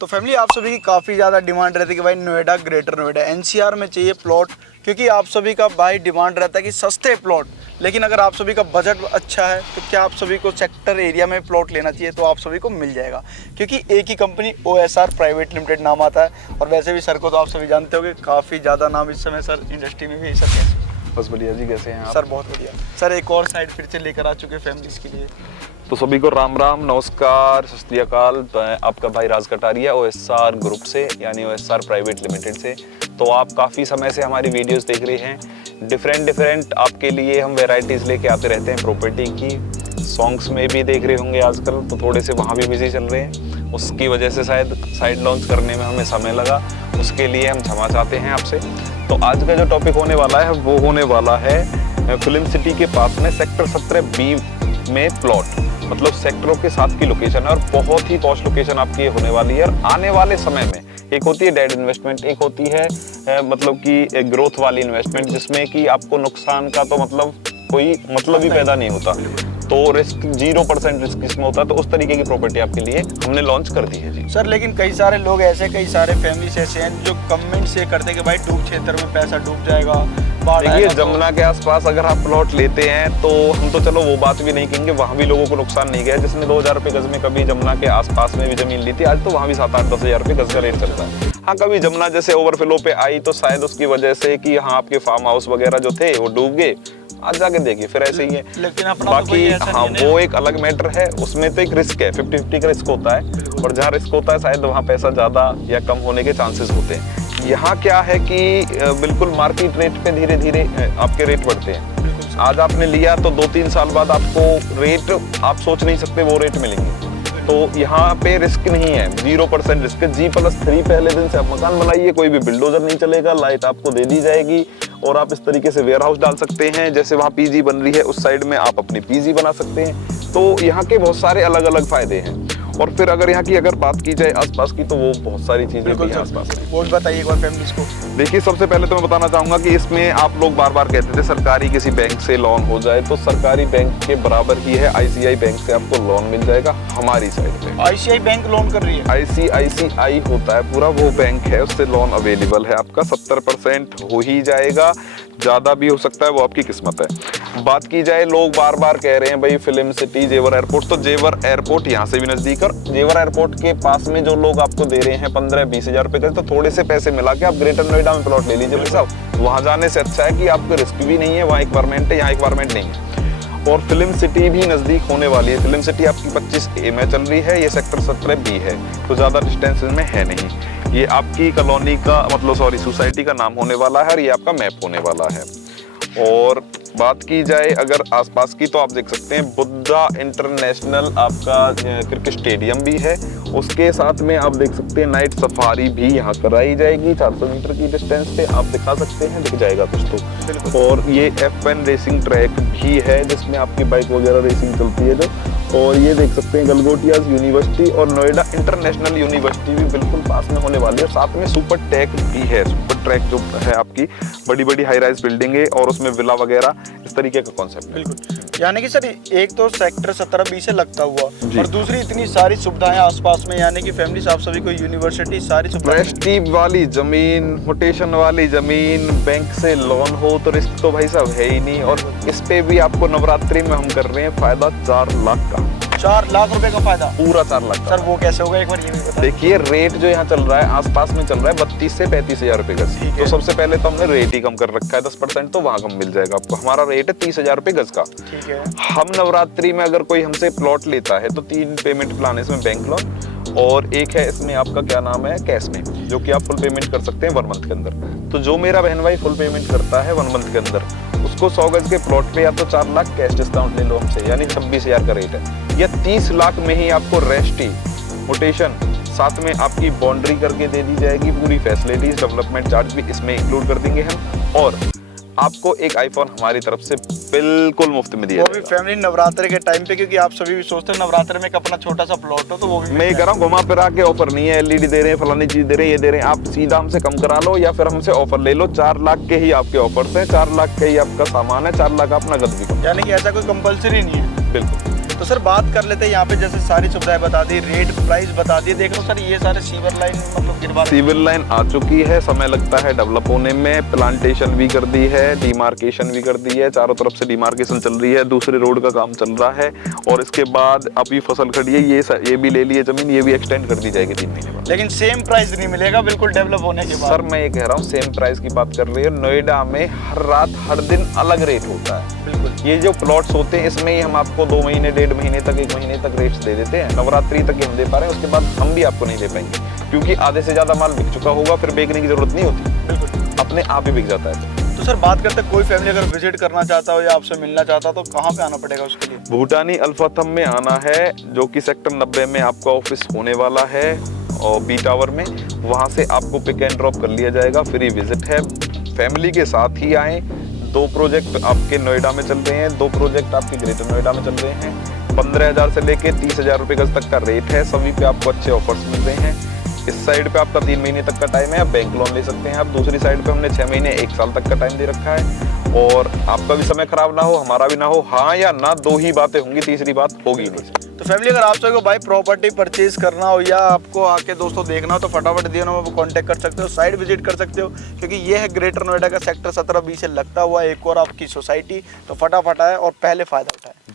तो फैमिली आप सभी की काफ़ी ज़्यादा डिमांड रहती है कि भाई नोएडा, ग्रेटर नोएडा, एनसीआर में चाहिए प्लॉट, क्योंकि आप सभी का भाई डिमांड रहता है कि सस्ते प्लॉट। लेकिन अगर आप सभी का बजट अच्छा है तो क्या आप सभी को सेक्टर एरिया में प्लॉट लेना चाहिए, तो आप सभी को मिल जाएगा, क्योंकि एक ही कंपनी OSR प्राइवेट लिमिटेड नाम आता है। और वैसे भी सर को तो आप सभी जानते होंगे, काफ़ी ज़्यादा नाम इस समय सर इंडस्ट्री में भी है। सर कैसे? बस बढ़िया जी, कैसे हैं आप? सर बहुत बढ़िया। सर एक और साइड फिर से लेकर आ चुके फैमिलीज़ के लिए। तो सभी को राम राम, नमस्कार, सत श्री अकाल। मैं आपका भाई राज कटारिया OSR ग्रुप से, यानी OSR प्राइवेट लिमिटेड से। तो आप काफ़ी समय से हमारी वीडियोस देख रहे हैं। डिफरेंट आपके लिए हम वैरायटीज़ लेके आते रहते हैं प्रॉपर्टी की। सॉन्ग्स में भी देख रहे होंगे आजकल, तो थोड़े से वहाँ भी बिजी चल रहे हैं। उसकी वजह से शायद साइड लॉन्च करने में हमें समय लगा, उसके लिए हम क्षमा चाहते हैं आपसे। तो आज का जो टॉपिक होने वाला है वो होने वाला है फिल्म सिटी के पास में सेक्टर 17B में प्लॉट, मतलब सेक्टरों के साथ की लोकेशन है और बहुत ही पॉश लोकेशन आपकी होने वाली है। और आने वाले समय में एक होती है डेड इन्वेस्टमेंट, एक होती है मतलब कि ग्रोथ वाली इन्वेस्टमेंट, जिसमें कि आपको नुकसान का तो मतलब कोई मतलब ही पैदा नहीं होता। तो रिस्क 0% रिस्क इसमें होता है। तो उस तरीके की प्रॉपर्टी आपके लिए हमने लॉन्च कर दी है जी सर। लेकिन कई सारे लोग ऐसे, कई सारे फैमिलीज ऐसे हैं जो कमेंट से करते हैं कि भाई डूब क्षेत्र में पैसा डूब जाएगा, बाढ़ आएगा। देखिए, जमुना के आसपास अगर आप प्लॉट लेते हैं तो हम तो चलो वो बात भी नहीं कहेंगे, वहाँ भी लोगों को नुकसान नहीं गया। जिसने 2000 रुपये गज में कभी जमुना के आसपास में भी जमीन ली थी, आज तो वहाँ भी 7-8-10 हज़ार रुपये गज का रेट चलता है। हाँ, कभी जमुना जैसे ओवरफ्लो पे आई तो शायद उसकी वजह से कि यहाँ आपके फार्म हाउस वगैरह जो थे वो डूब गए, आज जाके देखिए फिर ऐसे ही है। लेकिन अपना बाकी तो हाँ, वो एक अलग मैटर है, उसमें तो एक रिस्क है, 50-50 का रिस्क होता है। और जहाँ रिस्क होता है शायद वहाँ पैसा ज्यादा या कम होने के चांसेस होते हैं। यहाँ क्या है कि बिल्कुल मार्केट रेट पे धीरे धीरे आपके रेट बढ़ते हैं। आज आपने लिया तो 2-3 साल बाद आपको रेट आप सोच नहीं सकते वो रेट मिलेंगे। तो यहाँ पे रिस्क नहीं है, 0% रिस्क है। G+3 पहले दिन से आप मकान बनाइए, कोई भी बिल्डोजर नहीं चलेगा, लाइट आपको दे दी जाएगी और आप इस तरीके से वेयर हाउस डाल सकते हैं। जैसे वहाँ PG बन रही है उस साइड में आप अपनी PG बना सकते हैं। तो यहाँ के बहुत सारे अलग अलग फायदे हैं। और फिर अगर यहाँ की अगर बात की जाए आसपास की, तो वो बहुत सारी चीजें भी हैं आसपास में। वो भी बताइए एक बार फैमिलीज को। देखिए, सबसे पहले तो मैं बताना चाहूंगा कि इसमें आप लोग बार बार कहते थे सरकारी किसी बैंक से लोन हो जाए, तो सरकारी बैंक के बराबर ही है, ICICI बैंक से आपको लोन मिल जाएगा हमारी साइड पे। ICICI बैंक लोन कर रही है? ICICI होता है पूरा वो बैंक है, उससे लोन अवेलेबल है आपका। 70% हो ही जाएगा, ज्यादा भी हो सकता है, वो आपकी किस्मत है। बात की जाए, लोग बार बार कह रहे हैं भाई फिल्म सिटी, जेवर एयरपोर्ट, तो जेवर एयरपोर्ट यहाँ से भी नजदीक, और जेवर एयरपोर्ट के पास में जो लोग आपको दे रहे हैं 15-20 हज़ार रुपए का, तो थोड़े से पैसे मिला के आप ग्रेटर नोएडा में प्लॉट ले लीजिए भाई साहब। वहां जाने से अच्छा है कि आपको रिस्क भी नहीं है, वहाँ इक्वायरमेंट है, यहाँ इक्वायरमेंट नहीं है। और फिल्म सिटी भी नजदीक होने वाली है। फिल्म सिटी आपकी 25A में चल रही है, ये सेक्टर 17B है, तो ज्यादा डिस्टेंस में है नहीं। ये आपकी कॉलोनी का मतलब सोसाइटी का नाम होने वाला है और ये आपका मैप होने वाला है। और बात की जाए अगर आसपास की, तो आप देख सकते हैं बुद्धा इंटरनेशनल आपका क्रिकेट स्टेडियम भी है। उसके साथ में आप देख सकते हैं नाइट सफारी भी यहाँ कराई जाएगी, 400 मीटर की डिस्टेंस पे आप दिखा सकते हैं, दिख जाएगा दोस्तों। और ये F1 रेसिंग ट्रैक भी है, जिसमें आपकी बाइक वगैरह रेसिंग चलती है जो। और ये देख सकते हैं गलगोटियाज यूनिवर्सिटी और नोएडा इंटरनेशनल यूनिवर्सिटी भी बिल्कुल पास में होने वाली है। साथ में सुपर टेक भी है। सुपर ट्रैक जो है आपकी बड़ी बड़ी हाई राइज बिल्डिंग है और उसमें विला वगैरह, इस तरीके का कॉन्सेप्ट है। बिल्कुल, यानी कि सर एक तो सेक्टर 17B से लगता हुआ, और दूसरी इतनी सारी सुविधाएं आसपास में, यानी कि फैमिली आप सभी को यूनिवर्सिटी सारी सुविधाएं वाली जमीन, मोटेशन वाली जमीन, बैंक से लोन हो तो रिस्क तो भाई साहब है ही नहीं। और इस पे भी आपको नवरात्रि में हम कर रहे हैं फायदा 4 लाख का। 4 लाख रुपए का फायदा? पूरा 4 लाख का। सर वो कैसे होगा, एक बार ये भी बताइए। देखिए, रेट जो यहाँ चल रहा है आसपास में चल रहा है 32 से 35 हज़ार रुपए गज। तो सबसे पहले तो हमने रेट ही कम कर रखा है 10%, तो वहाँ कम मिल जाएगा आपको। हमारा रेट है 30 हज़ार रुपए गज का। ठीक है। हम नवरात्रि में अगर कोई हमसे प्लॉट लेता है तो 3 पेमेंट प्लान है इसमें, बैंक लोन और एक है इसमें आपका क्या नाम है कैश में, जो कि आप फुल पेमेंट कर सकते हैं 1 मंथ के अंदर। तो जो मेरा बहन भाई फुल पेमेंट करता है 1 मंथ के अंदर, उसको 100 गज के प्लॉट पे या तो 4 लाख कैश डिस्काउंट ले लो हमसे, यानी 26 हज़ार का रेट है, या 30 लाख में ही आपको रेस्टी मोटेशन साथ में आपकी बाउंड्री करके दे दी जाएगी। पूरी फैसिलिटीज, डेवलपमेंट चार्ज भी इसमें इंक्लूड कर देंगे हम, और आपको एक आईफोन हमारी तरफ से बिल्कुल मुफ्त में दिया, वो भी फैमिली नवरात्रि के टाइम पे, क्योंकि आप सभी भी सोचते हैं नवरात्रि में अपना छोटा सा प्लॉट हो, तो वो भी मैं कह रहा हूँ घुमा फिरा के ऑफर नहीं है, LED दे रहे हैं, फलानी चीज दे रहे हैं, ये दे रहे हैं, आप सीधा हमसे कम करा लो या फिर हमसे ऑफर ले लो। 4 लाख के ही आपके ऑफर्स हैं, 4 लाख के ही आपका सामान है, 4 लाख आप नगद भी करो, यानी कि ऐसा कोई कंपलसरी नहीं है। बिल्कुल। तो सर बात कर लेते हैं यहाँ पे, जैसे सारी सुविधाएं बता दी, रेट प्राइस बता दिए, देख लो सर ये सारे सीवर लाइन मतलब गिरवा सिविल लाइन आ चुकी है, समय लगता है डेवलप होने में। प्लांटेशन भी कर दी है, डिमार्केशन भी कर दी है, चारों तरफ से डिमार्केशन चल रही है, दूसरे रोड का काम चल रहा है, और इसके बाद अभी फसल खड़ी है, ये भी ले ली है जमीन, ये भी एक्सटेंड कर दी जाएगी 3 महीने बाद। लेकिन सेम प्राइस नहीं मिलेगा बिल्कुल डेवलप होने के बाद। सर मैं ये कह रहा हूँ सेम प्राइस की बात कर रही है, नोएडा में हर रात हर दिन अलग रेट होता है। बिल्कुल। ये जो प्लॉट्स होते हैं इसमें ही हम आपको 2 महीने 1.5 महीने तक 1 महीने तक रेट्स दे देते हैं, नवरात्रि तक ही हम दे पा रहे हैं, उसके बाद हम भी आपको नहीं दे पाएंगे, क्योंकि आधे से ज्यादा माल बिक चुका होगा, फिर बेचने की जरूरत नहीं होती, बिल्कुल अपने आप ही बिक जाता है। तो सर बात करते हैं, कोई फैमिली अगर विजिट करना चाहता हो या आपसे मिलना चाहता हो तो कहाँ पे आना पड़ेगा उसके लिए? भूटानी अल्फाथम में आना है, जो कि सेक्टर 90 में आपका ऑफिस होने वाला है, और बी टावर में, वहाँ से आपको पिक एंड ड्रॉप कर लिया जाएगा, फ्री विजिट है, फैमिली के साथ ही आएँ। 2 प्रोजेक्ट आपके नोएडा में चल रहे हैं, 2 प्रोजेक्ट आपके ग्रेटर नोएडा में चल रहे हैं। 15,000 से लेके 30,000 रुपये गज तक का रेट है, सभी पे आपको अच्छे ऑफर्स मिल रहे हैं। इस साइड पे आपका 3 महीने तक का टाइम है, आप बैंक लोन ले सकते हैं। आप दूसरी साइड पे हमने 6 महीने 1 साल तक का टाइम दे रखा है, और आपका भी समय खराब ना हो, हमारा भी ना हो। हाँ या ना 2 ही बातें होंगी, तीसरी बात होगी नहीं। तो फैमिली अगर आप सभी को भाई प्रॉपर्टी परचेज करना हो या आपको आके दोस्तों देखना हो तो फटाफट दिए नंबर पर कांटेक्ट कर सकते हो, साइट विजिट कर सकते हो, क्योंकि ये है ग्रेटर नोएडा का सेक्टर 17B से लगता हुआ एक और आपकी सोसाइटी। तो फटाफट आए और पहले फ़ायदा उठाए।